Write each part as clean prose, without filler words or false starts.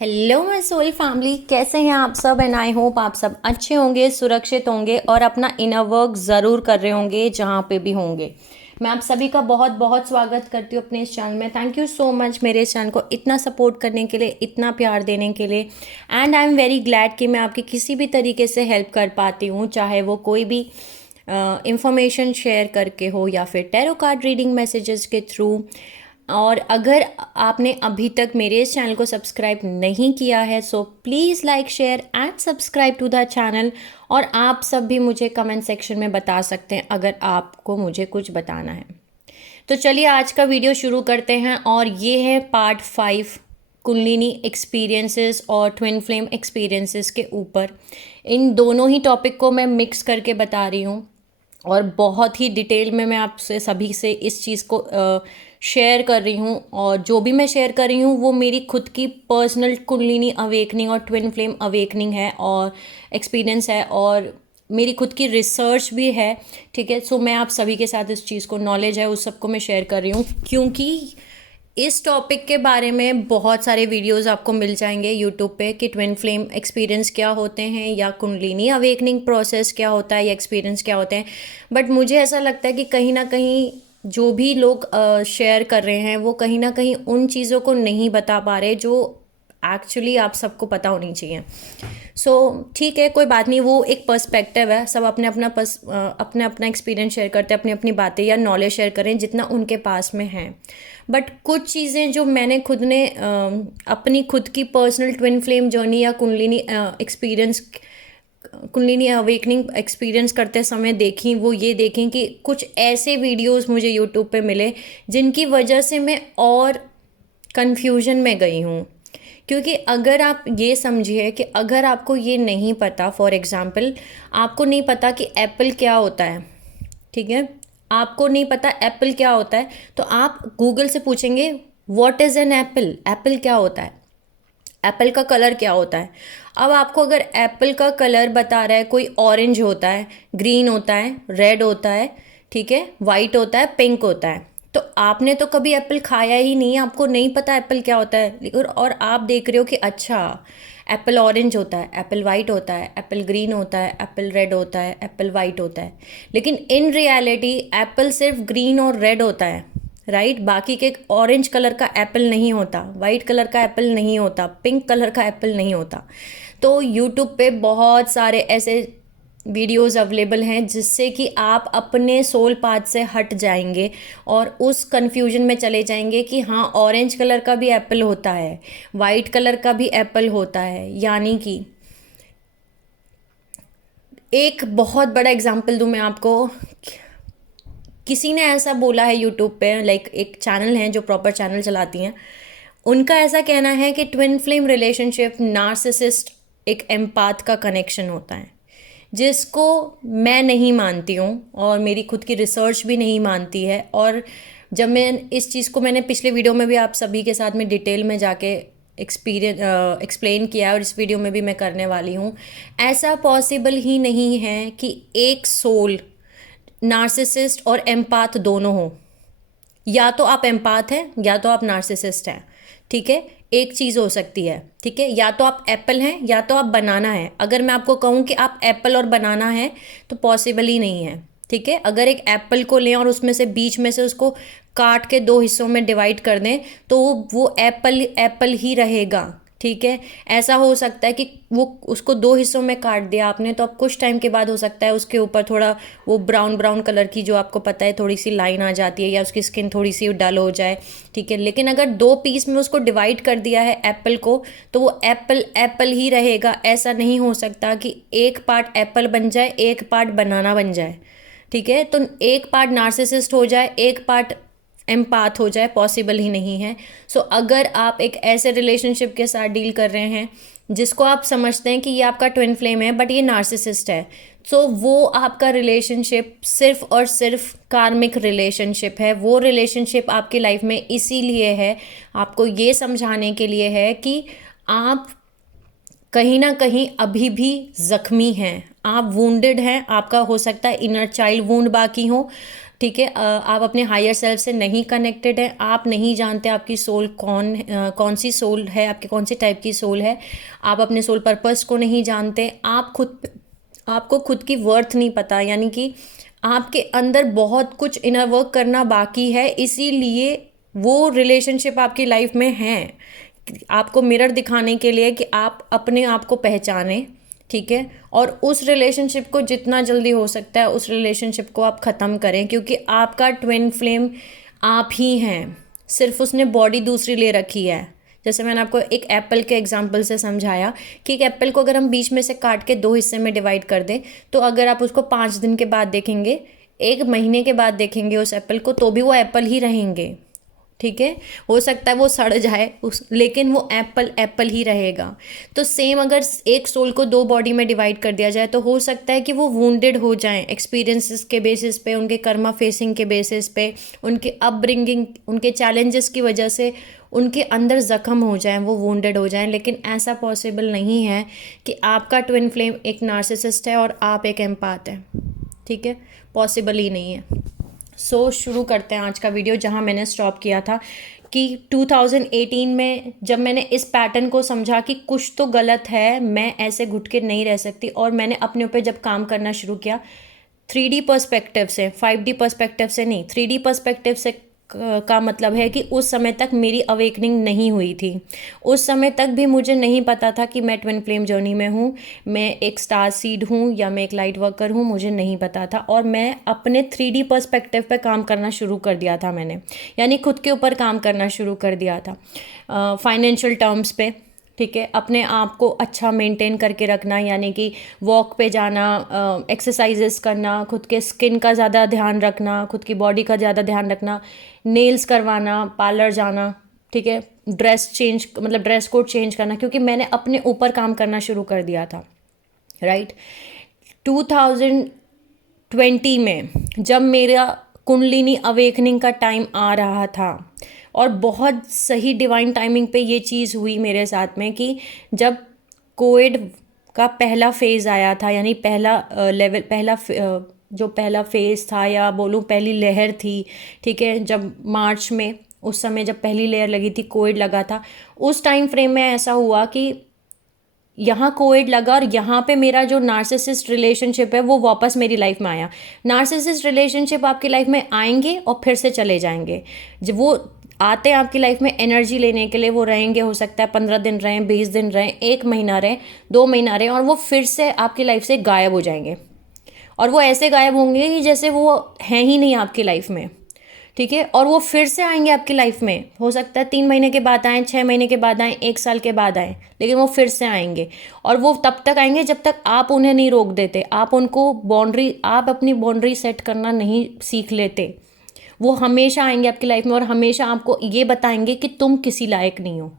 Hello my soul family, कैसे हैं आप सब। एंड आई होप आप सब अच्छे होंगे, सुरक्षित होंगे और अपना इनर वर्क ज़रूर कर रहे होंगे जहाँ पे भी होंगे। मैं आप सभी का बहुत बहुत स्वागत करती हूँ अपने इस चैनल में। थैंक यू सो मच मेरे इस चैनल को इतना सपोर्ट करने के लिए, इतना प्यार देने के लिए। And I am very glad कि मैं आपकी किसी भी तरीके से हेल्प कर पाती हूँ, चाहे वो कोई भी इंफॉर्मेशन शेयर करके हो या फिर टैरो कार्ड रीडिंग मैसेजेस के थ्रू। और अगर आपने अभी तक मेरे इस चैनल को सब्सक्राइब नहीं किया है so please like share and subscribe to the channel. और आप सब भी मुझे कमेंट सेक्शन में बता सकते हैं अगर आपको मुझे कुछ बताना है। तो चलिए आज का वीडियो शुरू करते हैं और ये है पार्ट 5 कुंडलिनी एक्सपीरियंसेस और ट्विन फ्लेम एक्सपीरियंसेस के ऊपर। इन दोनों ही टॉपिक को मैं मिक्स करके बता रही हूँ और बहुत ही डिटेल में मैं आपसे सभी से इस चीज़ को शेयर कर रही हूँ। और जो भी मैं शेयर कर रही हूँ वो मेरी खुद की पर्सनल कुंडलिनी अवेकनिंग और ट्विन फ्लेम अवेकनिंग है और एक्सपीरियंस है और मेरी खुद की रिसर्च भी है। ठीक है, सो मैं आप सभी के साथ इस चीज़ को नॉलेज है उस सबको मैं शेयर कर रही हूँ, क्योंकि इस टॉपिक के बारे में बहुत सारे वीडियोस आपको मिल जाएंगे यूट्यूब पे कि ट्विन फ्लेम एक्सपीरियंस क्या होते हैं या कुंडलिनी अवेकनिंग प्रोसेस क्या होता है या एक्सपीरियंस क्या होते हैं। बट मुझे ऐसा लगता है कि कहीं ना कहीं जो भी लोग शेयर कर रहे हैं वो कहीं ना कहीं उन चीज़ों को नहीं बता पा रहे जो एक्चुअली आप सबको पता होनी चाहिए। सो ठीक है, कोई बात नहीं, वो एक पर्सपेक्टिव है। सब अपने अपना अपना अपना एक्सपीरियंस शेयर करते हैं, अपनी अपनी बातें या नॉलेज शेयर करें जितना उनके पास में है। बट कुछ चीज़ें जो मैंने खुद ने अपनी खुद की पर्सनल ट्विन फ्लेम जर्नी या kundalini experience kundalini awakening experience करते समय देखी, वो ये देखें कि कुछ ऐसे वीडियोस मुझे यूट्यूब पे मिले जिनकी वजह से मैं और कन्फ्यूजन में गई हूँ। क्योंकि अगर आप ये समझिए कि अगर आपको ये नहीं पता, फॉर एग्ज़ाम्पल आपको नहीं पता कि एप्पल क्या होता है, ठीक है, आपको नहीं पता एप्पल क्या होता है, तो आप गूगल से पूछेंगे what is an apple, Apple क्या होता है, एप्पल का कलर क्या होता है। अब आपको अगर एप्पल का कलर बता रहा है कोई ऑरेंज होता है, ग्रीन होता है, रेड होता है, ठीक है, वाइट होता है, पिंक होता है, तो आपने तो कभी एप्पल खाया ही नहीं, आपको नहीं पता एप्पल क्या होता है। और आप देख रहे हो कि अच्छा एप्पल ऑरेंज होता है, एप्पल वाइट होता है, एप्पल ग्रीन होता है, एप्पल रेड होता है, एप्पल वाइट होता है। लेकिन इन रियलिटी एप्पल सिर्फ ग्रीन और रेड होता है, राइट। बाकी के ऑरेंज कलर का एप्पल नहीं होता, वाइट कलर का एप्पल नहीं होता, पिंक कलर का एप्पल नहीं होता। तो यूट्यूब पे बहुत सारे ऐसे वीडियोस अवेलेबल हैं जिससे कि आप अपने सोल पाथ से हट जाएंगे और उस कंफ्यूजन में चले जाएंगे कि हाँ ऑरेंज कलर का भी एप्पल होता है, वाइट कलर का भी एप्पल होता है। यानी कि एक बहुत बड़ा एग्जांपल दूं मैं आपको। किसी ने ऐसा बोला है यूट्यूब पे, लाइक एक चैनल है जो प्रॉपर चैनल चलाती हैं, उनका ऐसा कहना है कि ट्विन फ्लेम रिलेशनशिप नार्सिसिस्ट एक एम्पाथ का कनेक्शन होता है, जिसको मैं नहीं मानती हूँ और मेरी खुद की रिसर्च भी नहीं मानती है। और जब मैं इस चीज़ को मैंने पिछले वीडियो में भी आप सभी के साथ में डिटेल में जाके एक्सप्लेन किया और इस वीडियो में भी मैं करने वाली हूँ। ऐसा पॉसिबल ही नहीं है कि एक सोल नार्सिसिस्ट और एम्पाथ दोनों हो। या तो आप एम्पाथ हैं या तो आप नार्सिसिस्ट हैं, ठीक है, एक चीज़ हो सकती है, ठीक है। या तो आप एप्पल हैं या तो आप बनाना है। अगर मैं आपको कहूँ कि आप एप्पल और बनाना है तो पॉसिबल ही नहीं है, ठीक है। अगर एक एप्पल को लें और उसमें से बीच में से उसको काट के दो हिस्सों में डिवाइड कर दें तो वो एप्पल एप्पल ही रहेगा, ठीक है। ऐसा हो सकता है कि वो उसको दो हिस्सों में काट दिया आपने तो अब कुछ टाइम के बाद हो सकता है उसके ऊपर थोड़ा वो ब्राउन ब्राउन कलर की जो आपको पता है थोड़ी सी लाइन आ जाती है या उसकी स्किन थोड़ी सी डल हो जाए, ठीक है। लेकिन अगर दो पीस में उसको डिवाइड कर दिया है एप्पल को तो वो एप्पल एप्पल ही रहेगा। ऐसा नहीं हो सकता कि एक पार्ट एप्पल बन जाए एक पार्ट बनाना बन जाए, ठीक है। तो एक पार्ट नार्सिसिस्ट हो जाए एक पार्ट एम्पाथ हो जाए, पॉसिबल ही नहीं है। सो अगर आप एक ऐसे रिलेशनशिप के साथ डील कर रहे हैं जिसको आप समझते हैं कि ये आपका ट्विन फ्लेम है बट ये नार्सिसिस्ट है, तो वो आपका रिलेशनशिप सिर्फ और सिर्फ कार्मिक रिलेशनशिप है। वो रिलेशनशिप आपकी लाइफ में इसीलिए है, आपको ये समझाने के लिए है कि आप कहीं ना कहीं अभी भी जख्मी हैं, आप वूंडेड हैं, आपका हो सकता है इनर चाइल्ड वूंड बाकी हो। ठीक है। आप अपने हायर सेल्फ से नहीं कनेक्टेड हैं, आप नहीं जानते आपकी सोल कौन सी सोल है, आपकी कौन सी टाइप की सोल है। आप अपने सोल पर्पस को नहीं जानते, आपको खुद की वर्थ नहीं पता, यानी कि आपके अंदर बहुत कुछ इनर वर्क करना बाकी है, इसीलिए वो रिलेशनशिप आपकी लाइफ में है आपको मिरर दिखाने के लिए कि आप अपने आप को पहचानें। ठीक है। और उस रिलेशनशिप को जितना जल्दी हो सकता है उस रिलेशनशिप को आप ख़त्म करें, क्योंकि आपका ट्विन फ्लेम आप ही हैं, सिर्फ उसने बॉडी दूसरी ले रखी है। जैसे मैंने आपको एक एप्पल के एग्जांपल से समझाया कि एक एप्पल को अगर हम बीच में से काट के 2 हिस्से में डिवाइड कर दें, तो अगर आप उसको 5 दिन के बाद देखेंगे, 1 महीने के बाद देखेंगे उस एप्पल को, तो भी वो एप्पल ही रहेंगे। ठीक है। हो सकता है वो सड़ जाए लेकिन वो एप्पल एप्पल ही रहेगा। तो सेम अगर एक सोल को 2 बॉडी में डिवाइड कर दिया जाए, तो हो सकता है कि वो वुंडेड हो जाएं एक्सपीरियंसेस के बेसिस पे, उनके कर्मा फेसिंग के बेसिस पे, उनके अपब्रिंगिंग, उनके चैलेंजेस की वजह से उनके अंदर ज़ख्म हो जाएं, वो वुंडेड हो जाएं। लेकिन ऐसा पॉसिबल नहीं है कि आपका ट्विन फ्लेम एक नार्सिसिस्ट है और आप एक एम्पैथ है। ठीक है, पॉसिबल ही नहीं है। शुरू करते हैं आज का वीडियो जहां मैंने स्टॉप किया था कि 2018 में जब मैंने इस पैटर्न को समझा कि कुछ तो गलत है, मैं ऐसे घुट के नहीं रह सकती, और मैंने अपने ऊपर जब काम करना शुरू किया 3D पर्सपेक्टिव से, 5D पर्सपेक्टिव से नहीं, 3D पर्सपेक्टिव से का मतलब है कि उस समय तक मेरी अवेकनिंग नहीं हुई थी। उस समय तक भी मुझे नहीं पता था कि मैं ट्विन फ्लेम जर्नी में हूँ, मैं एक स्टार सीड हूँ या मैं एक लाइट वर्कर हूँ, मुझे नहीं पता था। और मैं अपने 3D पर्सपेक्टिव पे काम करना शुरू कर दिया था मैंने, यानी खुद के ऊपर काम करना शुरू कर दिया था, फाइनेंशियल टर्म्स पे। ठीक है, अपने आप को अच्छा मेंटेन करके रखना, यानी कि वॉक पे जाना, एक्सरसाइजेस करना, खुद के स्किन का ज़्यादा ध्यान रखना, खुद की बॉडी का ज़्यादा ध्यान रखना, नेल्स करवाना, पार्लर जाना। ठीक है, ड्रेस चेंज, मतलब ड्रेस कोड चेंज करना, क्योंकि मैंने अपने ऊपर काम करना शुरू कर दिया था। राइट। 2020 में जब मेरा कुंडलिनी अवेकनिंग का टाइम आ रहा था, और बहुत सही डिवाइन टाइमिंग पे ये चीज़ हुई मेरे साथ में कि जब कोविड का पहला फेज़ आया था, यानी पहला लेवल, जो पहला फेज़ था, या बोलूँ पहली लहर थी। ठीक है, जब मार्च में, उस समय जब पहली लेयर लगी थी, कोविड लगा था, उस टाइम फ्रेम में ऐसा हुआ कि यहाँ कोविड लगा और यहाँ पे मेरा जो नार्सिसिस्ट रिलेशनशिप है वो वापस मेरी लाइफ में आया। नार्सिसिस्ट रिलेशनशिप आपकी लाइफ में आएंगे और फिर से चले जाएंगे। जब वो आते हैं आपकी लाइफ में एनर्जी लेने के लिए, वो रहेंगे, हो सकता है 15 दिन रहें, 20 दिन रहें, 1 महीना रहें, 2 महीना रहें, और वो फिर से आपकी लाइफ से गायब हो जाएंगे। और वो ऐसे गायब होंगे कि जैसे वो हैं ही नहीं आपकी लाइफ में। ठीक है, और वो फिर से आएंगे आपकी लाइफ में, हो सकता है 3 महीने के बाद आएँ, 6 महीने के बाद आएँ, 1 साल के बाद आएँ, लेकिन वो फिर से आएंगे। और वो तब तक आएंगे जब तक आप उन्हें नहीं रोक देते, आप उनको आप अपनी बाउंड्री सेट करना नहीं सीख लेते। वो हमेशा आएंगे आपकी लाइफ में और हमेशा आपको ये बताएंगे कि तुम किसी लायक नहीं हो।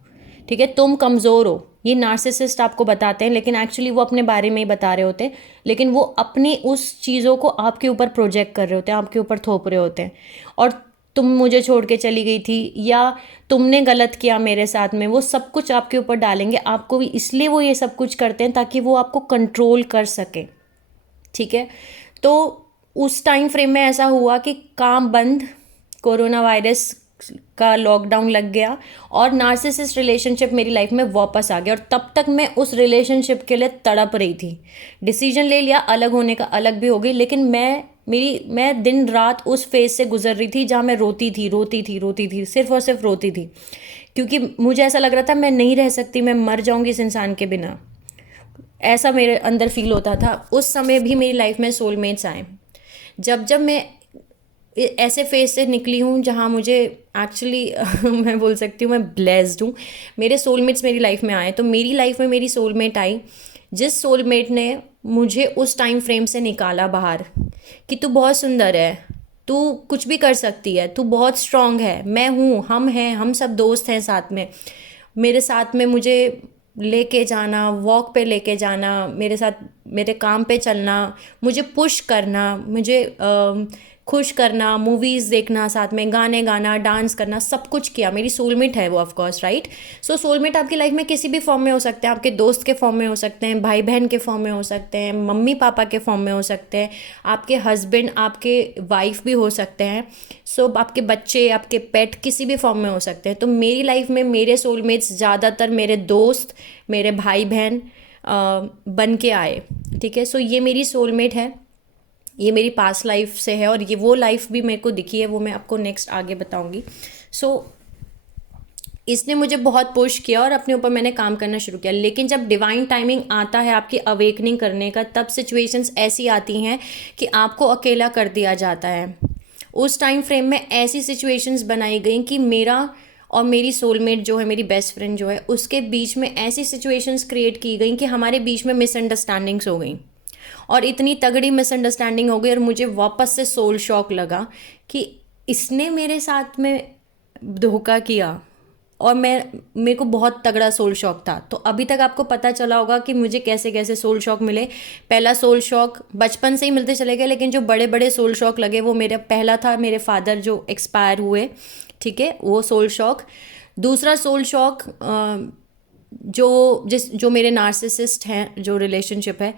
ठीक है, तुम कमज़ोर हो। ये नार्सिसिस्ट आपको बताते हैं, लेकिन एक्चुअली वो अपने बारे में ही बता रहे होते हैं, लेकिन वो अपनी उस चीज़ों को आपके ऊपर प्रोजेक्ट कर रहे होते हैं, आपके ऊपर थोप रहे होते हैं। और तुम मुझे छोड़ के चली गई थी, या तुमने गलत किया मेरे साथ में, वो सब कुछ आपके ऊपर डालेंगे आपको भी। इसलिए वो ये सब कुछ करते हैं ताकि वो आपको कंट्रोल कर सके। ठीक है, तो उस टाइम फ्रेम में ऐसा हुआ कि काम बंद, कोरोना वायरस का लॉकडाउन लग गया, और नार्सिसिस्ट रिलेशनशिप मेरी लाइफ में वापस आ गया। और तब तक मैं उस रिलेशनशिप के लिए तड़प रही थी। डिसीजन ले लिया अलग होने का, अलग भी हो गई, लेकिन मैं दिन रात उस फेज से गुजर रही थी जहाँ मैं रोती थी, सिर्फ और सिर्फ रोती थी, क्योंकि मुझे ऐसा लग रहा था मैं नहीं रह सकती, मैं मर जाऊंगी इस इंसान के बिना। ऐसा मेरे अंदर फील होता था। उस समय भी मेरी लाइफ में सोलमेट्स आए। जब मैं ऐसे फेज से निकली हूँ जहाँ मुझे एक्चुअली मैं बोल सकती हूँ मैं ब्लेस्ड हूँ, मेरे सोलमेट्स मेरी लाइफ में आए। तो मेरी लाइफ में मेरी सोलमेट आई, जिस सोलमेट ने मुझे उस टाइम फ्रेम से निकाला बाहर कि तू बहुत सुंदर है, तू कुछ भी कर सकती है, तू बहुत स्ट्रांग है, मैं हूँ, हम हैं, हम सब दोस्त हैं साथ में। मेरे साथ में मुझे लेके जाना, वॉक पे लेके जाना, मेरे साथ मेरे काम पे चलना, मुझे पुश करना, मुझे खुश करना, मूवीज़ देखना, साथ में गाने गाना, डांस करना, सब कुछ किया। मेरी सोलमेट है वो, of course, right. So soulmate आपकी लाइफ में किसी भी फॉर्म में हो सकते हैं। आपके दोस्त के फॉर्म में हो सकते हैं, भाई बहन के फॉर्म में हो सकते हैं, मम्मी पापा के फॉर्म में हो सकते हैं, आपके हस्बैंड, आपके वाइफ भी हो सकते हैं। सो आपके बच्चे, आपके पेट, किसी भी फॉर्म में हो सकते हैं। तो मेरी लाइफ में मेरे सोलमेट्स ज़्यादातर मेरे दोस्त, मेरे भाई बहन बन के आए, ठीक है। सो ये मेरी सोलमेट है, ये मेरी पास्ट लाइफ से है, और ये वो लाइफ भी मेरे को दिखी है, वो मैं आपको नेक्स्ट आगे बताऊंगी। सो इसने मुझे बहुत पुश किया और अपने ऊपर मैंने काम करना शुरू किया। लेकिन जब डिवाइन टाइमिंग आता है आपकी अवेकनिंग करने का, तब सिचुएशंस ऐसी आती हैं कि आपको अकेला कर दिया जाता है। उस टाइम फ्रेम में ऐसी सिचुएशंस बनाई गई कि मेरा और मेरी सोलमेट जो है, मेरी बेस्ट फ्रेंड जो है, उसके बीच में ऐसी सिचुएशंस क्रिएट की गई कि हमारे बीच में मिसअंडरस्टैंडिंग्स हो गई, और इतनी तगड़ी मिसअंडरस्टैंडिंग हो गई, और मुझे वापस से सोल शॉक लगा कि इसने मेरे साथ में धोखा किया, और मेरे को बहुत तगड़ा सोल शॉक था। तो अभी तक आपको पता चला होगा कि मुझे कैसे कैसे सोल शॉक मिले। पहला सोल शॉक बचपन से ही मिलते चले गए, लेकिन जो बड़े बड़े सोल शॉक लगे वो मेरा पहला था, मेरे फादर जो एक्सपायर हुए, ठीक है, वो सोल शॉक। दूसरा सोल शॉक जो मेरे नार्सिसिस्ट हैं, जो रिलेशनशिप है,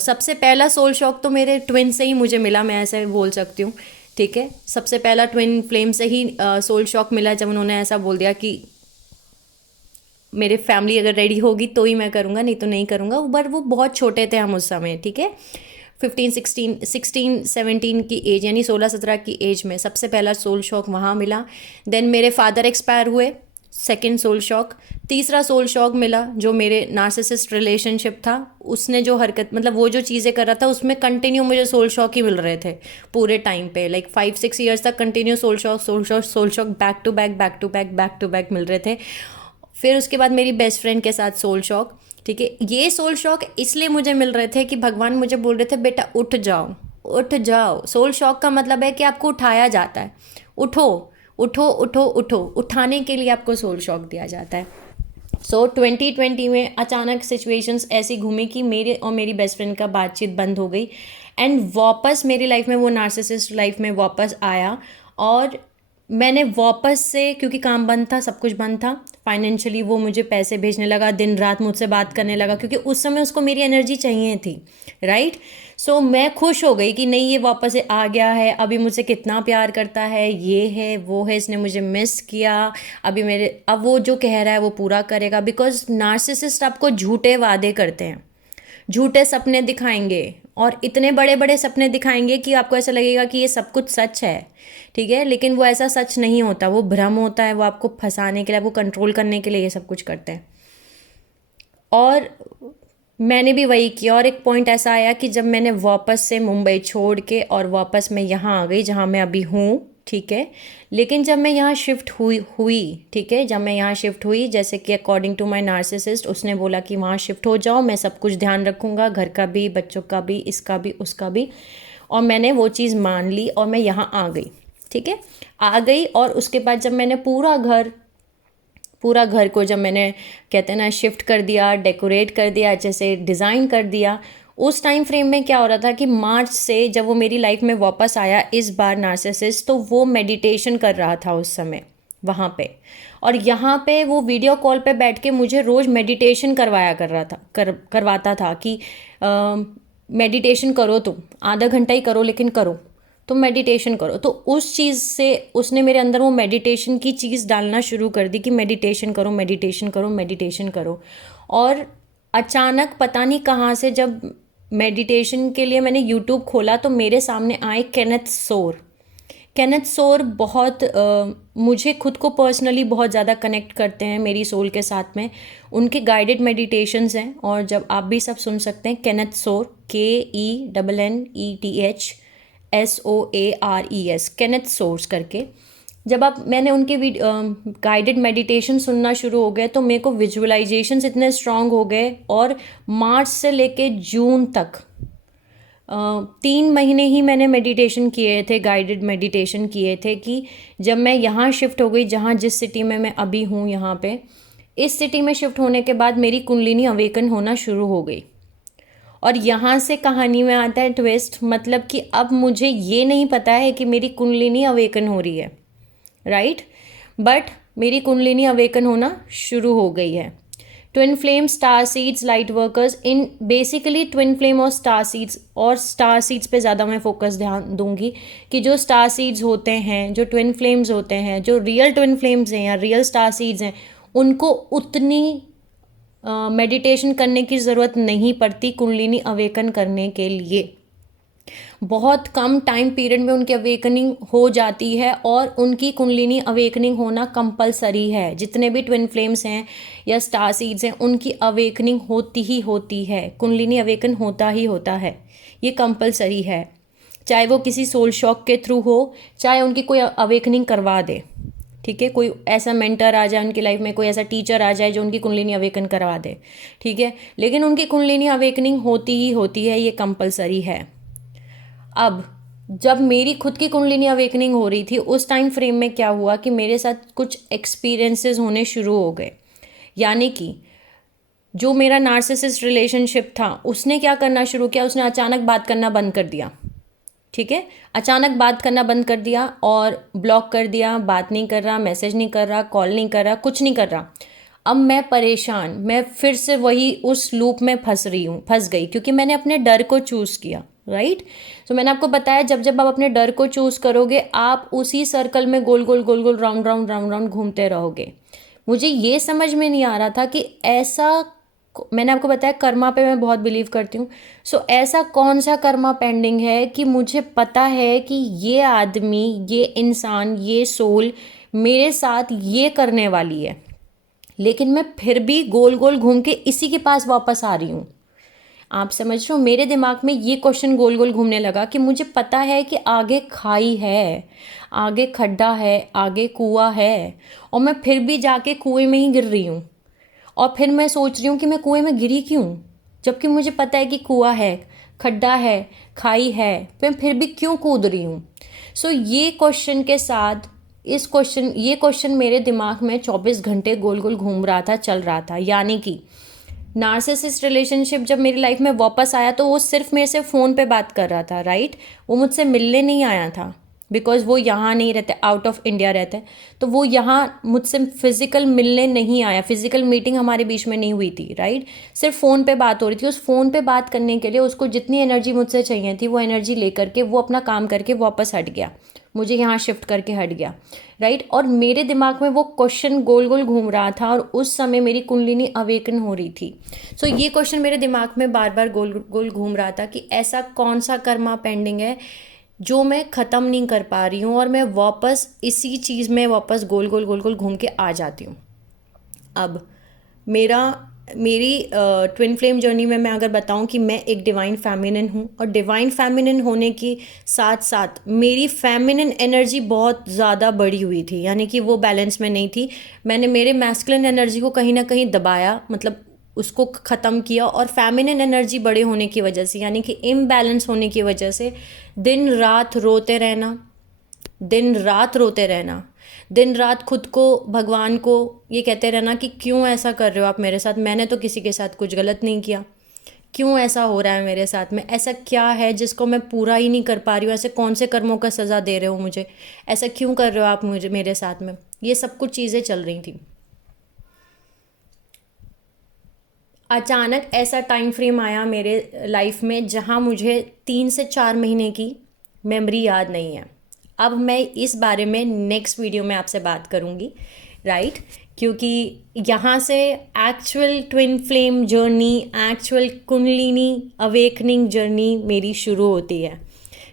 सबसे पहला सोल शॉक तो मेरे ट्विन से ही मुझे मिला, मैं ऐसे बोल सकती हूँ, ठीक है। सबसे पहला ट्विन फ्लेम से ही सोल शॉक मिला, जब उन्होंने ऐसा बोल दिया कि मेरे फैमिली अगर रेडी होगी तो ही मैं करूँगा, नहीं तो नहीं करूँगा। बट वो बहुत छोटे थे हम उस समय, ठीक है, 16 17 की एज, यानी 16 17 की एज में सबसे पहला सोल शॉक वहाँ मिला। देन मेरे फादर एक्सपायर हुए, सेकेंड सोल शॉक। तीसरा सोल शॉक मिला जो मेरे नार्सिसिस्ट रिलेशनशिप था, उसने जो हरकत, मतलब वो जो चीज़ें कर रहा था, उसमें कंटिन्यू मुझे सोल शॉक ही मिल रहे थे पूरे टाइम पे, लाइक 5 6 ईयर्स तक continue soul shock soul shock soul shock, back to back back to back back to back मिल रहे थे। फिर उसके बाद मेरी बेस्ट फ्रेंड के साथ सोल शॉक, ठीक है। ये सोल शॉक इसलिए मुझे मिल रहे थे कि भगवान मुझे बोल रहे थे, बेटा उठ जाओ, उठ जाओ। सोल शॉक का मतलब है कि आपको उठाया जाता है, उठो उठो उठो उठो, उठाने के लिए आपको सोल शॉक दिया जाता है। सो 2020 में अचानक सिचुएशंस ऐसी घूमी कि मेरे और मेरी बेस्ट फ्रेंड का बातचीत बंद हो गई, एंड वापस मेरी लाइफ में वो नार्सिसिस्ट लाइफ में वापस आया, और मैंने वापस से, क्योंकि काम बंद था, सब कुछ बंद था, फाइनेंशियली वो मुझे पैसे भेजने लगा, दिन रात मुझसे बात करने लगा, क्योंकि उस समय उसको मेरी एनर्जी चाहिए थी, राइट। सो मैं खुश हो गई कि नहीं, ये वापस से आ गया है, अभी मुझसे कितना प्यार करता है, ये है वो है, इसने मुझे मिस किया, अब वो जो कह रहा है वो पूरा करेगा। बिकॉज नार्सिसिस्ट आपको झूठे वादे करते हैं, झूठे सपने दिखाएंगे, और इतने बड़े बड़े सपने दिखाएंगे कि आपको ऐसा लगेगा कि ये सब कुछ सच है, ठीक है। लेकिन वो ऐसा सच नहीं होता, वो भ्रम होता है, वो आपको फंसाने के लिए, आपको कंट्रोल करने के लिए ये सब कुछ करते हैं। और मैंने भी वही किया, और एक पॉइंट ऐसा आया कि जब मैंने वापस से मुंबई छोड़ के और वापस मैं यहाँ आ गई जहाँ मैं अभी हूँ, ठीक है। लेकिन जब मैं यहाँ शिफ्ट हुई, ठीक है, जब मैं यहाँ शिफ्ट हुई, जैसे कि अकॉर्डिंग टू माय नार्सिसिस्ट, उसने बोला कि वहाँ शिफ्ट हो जाओ, मैं सब कुछ ध्यान रखूँगा, घर का भी, बच्चों का भी, इसका भी, उसका भी। और मैंने वो चीज़ मान ली और मैं यहाँ आ गई, ठीक है, आ गई। और उसके बाद जब मैंने पूरा घर को, जब मैंने, कहते हैं ना, शिफ्ट कर दिया, डेकोरेट कर दिया, अच्छे से डिज़ाइन कर दिया, उस टाइम फ्रेम में क्या हो रहा था कि मार्च से जब वो मेरी लाइफ में वापस आया इस बार नार्सिसिस्ट, तो वो मेडिटेशन कर रहा था उस समय वहाँ पे, और यहाँ पे वो वीडियो कॉल पे बैठ के मुझे रोज़ मेडिटेशन करवाता था कि मेडिटेशन करो, तुम आधा घंटा ही करो, लेकिन करो, तुम मेडिटेशन करो। तो उस चीज़ से उसने मेरे अंदर वो मेडिटेशन की चीज़ डालना शुरू कर दी कि मेडिटेशन करो, मेडिटेशन करो, मेडिटेशन करो। और अचानक पता नहीं कहाँ से, जब मेडिटेशन के लिए मैंने यूट्यूब खोला, तो मेरे सामने आए केनेथ सोर बहुत मुझे खुद को पर्सनली बहुत ज़्यादा कनेक्ट करते हैं मेरी सोल के साथ में। उनके गाइडेड मेडिटेशंस हैं, और जब आप भी सब सुन सकते हैं, केनेथ सोर, KENNETHSOARES, केनेथ सोर्स करके। जब मैंने उनके गाइडेड मेडिटेशन सुनना शुरू हो गए, तो मेरे को विजुअलाइजेशंस इतने स्ट्रांग हो गए, और मार्च से लेके जून तक 3 महीने ही मैंने मेडिटेशन किए थे, गाइडेड मेडिटेशन किए थे, कि जब मैं यहाँ शिफ्ट हो गई, जहाँ जिस सिटी में मैं अभी हूँ, यहाँ पे इस सिटी में शिफ्ट होने के बाद मेरी कुंडलिनी अवेकन होना शुरू हो गई। और यहाँ से कहानी में आता है ट्विस्ट, मतलब कि अब मुझे ये नहीं पता है कि मेरी कुंडलिनी अवेकन हो रही है, राइट, बट मेरी कुंडलिनी अवेकन होना शुरू हो गई है। Twin flame, star seeds, light workers, in basically twin flame और स्टार सीड्स पे ज़्यादा मैं फोकस ध्यान दूंगी कि जो स्टार सीड्स होते हैं, जो ट्विन फ्लेम्स होते हैं, जो रियल ट्विन फ्लेम्स हैं या रियल स्टार सीड्स हैं, उनको उतनी मेडिटेशन करने की ज़रूरत नहीं पड़ती कुंडलिनी अवेकन करने के लिए। बहुत कम टाइम पीरियड में उनकी अवेकनिंग हो जाती है और उनकी कुंडलिनी अवेकनिंग होना कंपलसरी है। जितने भी ट्विन फ्लेम्स हैं या स्टार सीड्स हैं, उनकी अवेकनिंग होती ही होती है, कुंडलिनी अवेकन होता ही होता है, ये कंपलसरी है। चाहे वो किसी सोल शॉक के थ्रू हो, चाहे उनकी कोई अवेकनिंग करवा दे, ठीक है, कोई ऐसा मेंटर आ जाए उनकी लाइफ में, कोई ऐसा टीचर आ जाए जो उनकी कुंडलिनी अवेकन करवा दे, ठीक है, लेकिन उनकी कुंडलिनी अवेकनिंग होती ही होती है, ये कंपलसरी है। अब जब मेरी खुद की कुंडलिनी अवेकनिंग हो रही थी, उस टाइम फ्रेम में क्या हुआ कि मेरे साथ कुछ एक्सपीरियंसेस होने शुरू हो गए। यानी कि जो मेरा नार्सिसिस्ट रिलेशनशिप था, उसने क्या करना शुरू किया, उसने अचानक बात करना बंद कर दिया, ठीक है, अचानक बात करना बंद कर दिया और ब्लॉक कर दिया, बात नहीं कर रहा, मैसेज नहीं कर रहा, कॉल नहीं कर रहा, कुछ नहीं कर रहा। अब मैं परेशान, मैं फिर से वही उस लूप में फंस गई, क्योंकि मैंने अपने डर को चूज़ किया, राइट। तो मैंने आपको बताया, जब जब आप अपने डर को चूज़ करोगे, आप उसी सर्कल में गोल गोल गोल गोल राउंड राउंड राउंड राउंड घूमते रहोगे। मुझे ये समझ में नहीं आ रहा था कि ऐसा, मैंने आपको बताया कर्मा पे मैं बहुत बिलीव करती हूँ। सो ऐसा कौन सा कर्मा पेंडिंग है कि मुझे पता है कि ये आदमी, ये इंसान, ये सोल मेरे साथ ये करने वाली है, लेकिन मैं फिर भी गोल गोल घूम के इसी के पास वापस आ रही हूँ। आप समझ रहे हो, मेरे दिमाग में ये क्वेश्चन गोल गोल घूमने लगा कि मुझे पता है कि आगे खाई है, आगे खड्डा है, आगे कुआं है, और मैं फिर भी जाके कुएं में ही गिर रही हूँ। और फिर मैं सोच रही हूँ कि मैं कुएं में गिरी क्यों, जबकि मुझे पता है कि कुआं है, खड्डा है, खाई है, मैं फिर भी क्यों कूद रही हूँ। सो ये क्वेश्चन के साथ ये क्वेश्चन मेरे दिमाग में 24 घंटे गोल गोल घूम रहा था, चल रहा था। यानी कि नार्सिसिस्ट रिलेशनशिप जब मेरी लाइफ में वापस आया, तो वो सिर्फ मेरे से फ़ोन पे बात कर रहा था, राइट। वो मुझसे मिलने नहीं आया था, बिकॉज वो यहाँ नहीं रहते, आउट ऑफ इंडिया रहते हैं, तो वो यहाँ मुझसे फिजिकल मिलने नहीं आया, फिजिकल मीटिंग हमारे बीच में नहीं हुई थी, राइट। सिर्फ फ़ोन पे बात हो रही थी। उस फ़ोन पे बात करने के लिए उसको जितनी एनर्जी मुझसे चाहिए थी, वो एनर्जी लेकर के वो अपना काम करके वापस हट गया, मुझे यहाँ शिफ्ट करके हट गया, राइट। और मेरे दिमाग में वो क्वेश्चन गोल गोल घूम रहा था, और उस समय मेरी कुंडलिनी अवेकन हो रही थी। सो ये क्वेश्चन मेरे दिमाग में बार बार गोल गोल घूम रहा था कि ऐसा कौन सा कर्मा पेंडिंग है जो मैं ख़त्म नहीं कर पा रही हूँ, और मैं वापस इसी चीज़ में वापस गोल गोल घूम के आ जाती हूँ। अब मेरी ट्विन फ्लेम जर्नी में मैं अगर बताऊं कि मैं एक डिवाइन फेमिनिन हूं, और डिवाइन फेमिनिन होने के साथ साथ मेरी फेमिनिन एनर्जी बहुत ज़्यादा बढ़ी हुई थी, यानी कि वो बैलेंस में नहीं थी। मैंने मेरे मैस्कुलिन एनर्जी को कहीं ना कहीं दबाया, मतलब उसको ख़त्म किया, और फेमिनिन एनर्जी बड़े होने की वजह से, यानी कि इम्बैलेंस होने की वजह से दिन रात रोते रहना, दिन रात रोते रहना, दिन रात खुद को, भगवान को ये कहते रहना कि क्यों ऐसा कर रहे हो आप मेरे साथ, मैंने तो किसी के साथ कुछ गलत नहीं किया, क्यों ऐसा हो रहा है मेरे साथ में, ऐसा क्या है जिसको मैं पूरा ही नहीं कर पा रही हूँ, ऐसे कौन से कर्मों का सज़ा दे रहे हो मुझे, ऐसा क्यों कर रहे हो आप मुझे मेरे साथ में। ये सब कुछ चीज़ें चल रही थी। अचानक ऐसा टाइम फ्रेम आया मेरे लाइफ में जहाँ मुझे 3 से 4 महीने की मेमोरी याद नहीं है। अब मैं इस बारे में नेक्स्ट वीडियो में आपसे बात करूँगी, राइट, क्योंकि यहाँ से actual twin flame journey, actual kundalini awakening journey मेरी शुरू होती है,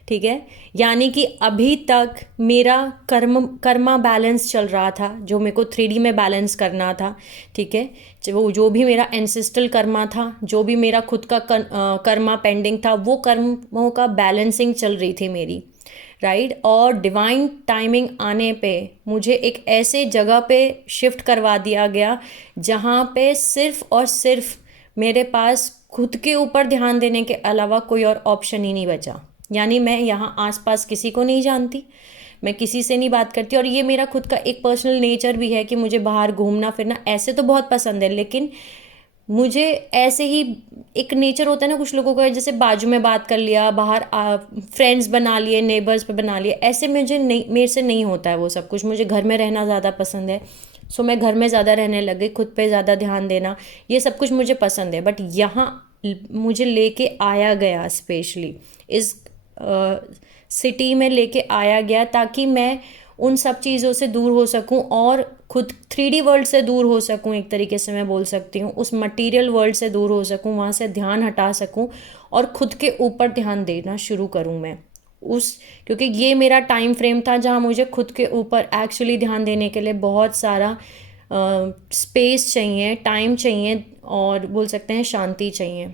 ठीक है। यानी कि अभी तक मेरा कर्मा बैलेंस चल रहा था, जो मेरे को 3D में बैलेंस करना था, ठीक है। वो जो भी मेरा एंसेस्ट्रल कर्मा था, जो भी मेरा खुद का कर्मा पेंडिंग था, वो कर्मों का बैलेंसिंग चल रही थी मेरी, राइट। और डिवाइन टाइमिंग आने पे मुझे एक ऐसे जगह पे शिफ्ट करवा दिया गया जहाँ पे सिर्फ और सिर्फ मेरे पास खुद के ऊपर ध्यान देने के अलावा कोई और ऑप्शन ही नहीं बचा। यानी मैं यहाँ आसपास किसी को नहीं जानती, मैं किसी से नहीं बात करती, और ये मेरा खुद का एक पर्सनल नेचर भी है कि मुझे बाहर घूमना फिरना ऐसे तो बहुत पसंद है, लेकिन मुझे ऐसे ही एक नेचर होता है ना कुछ लोगों का, जैसे बाजू में बात कर लिया, बाहर फ्रेंड्स बना लिए, नेबर्स पे बना लिए, ऐसे मुझे नहीं, मेरे से नहीं होता है वो सब कुछ। मुझे घर में रहना ज़्यादा पसंद है। सो मैं घर में ज़्यादा रहने लग गई, खुद पे ज़्यादा ध्यान देना, ये सब कुछ मुझे पसंद है। बट यहाँ मुझे लेके आया गया, स्पेशली इस सिटी में लेके आया गया, ताकि मैं उन सब चीज़ों से दूर हो सकूं और खुद 3D वर्ल्ड से दूर हो सकूं, एक तरीके से मैं बोल सकती हूँ। उस मटेरियल वर्ल्ड से दूर हो सकूं, वहाँ से ध्यान हटा सकूं और खुद के ऊपर ध्यान देना शुरू करूं मैं। उस क्योंकि ये मेरा टाइम फ्रेम था जहाँ मुझे खुद के ऊपर एक्चुअली ध्यान देने के लिए बहुत सारा स्पेस चाहिए, टाइम चाहिए, और बोल सकते हैं शांति चाहिए।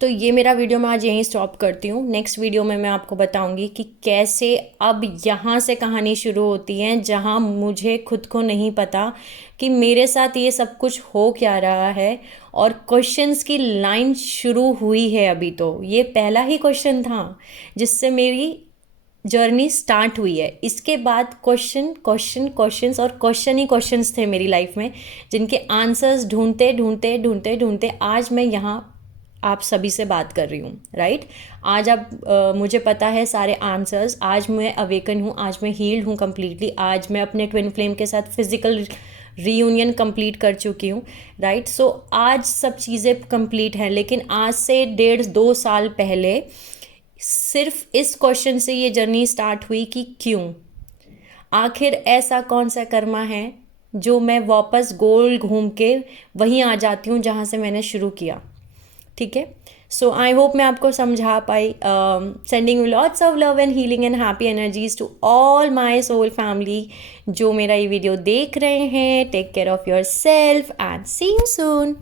तो ये मेरा वीडियो मैं आज यहीं स्टॉप करती हूँ। नेक्स्ट वीडियो में मैं आपको बताऊँगी कि कैसे अब यहाँ से कहानी शुरू होती है, जहाँ मुझे खुद को नहीं पता कि मेरे साथ ये सब कुछ हो क्या रहा है, और क्वेश्चंस की लाइन शुरू हुई है। अभी तो ये पहला ही क्वेश्चन था जिससे मेरी जर्नी स्टार्ट हुई है। इसके बाद क्वेश्चन क्वेश्चन क्वेश्चंस और क्वेश्चन ही क्वेश्चंस थे मेरी लाइफ में, जिनके आंसर्स ढूंढते ढूंढते ढूंढते ढूंढते आज मैं यहाँ आप सभी से बात कर रही हूँ, राइट। आज अब मुझे पता है सारे आंसर्स। आज मैं अवेकन हूँ, आज मैं हील्ड हूँ कम्प्लीटली। आज मैं अपने ट्विन फ्लेम के साथ फिजिकल रीयूनियन कंप्लीट कर चुकी हूँ, राइट। सो आज सब चीज़ें कंप्लीट हैं, लेकिन आज से 1.5-2 साल पहले सिर्फ इस क्वेश्चन से ये जर्नी स्टार्ट हुई कि क्यों, आखिर ऐसा कौन सा कर्मा है जो मैं वापस गोल घूम के वहीं आ जाती हूँ जहाँ से मैंने शुरू किया। ठीक है। सो आई होप मैं आपको समझा पाई। Sending lots of love and healing and happy energies to all my soul family जो मेरा ये वीडियो देख रहे हैं। Take care of yourself and see you soon.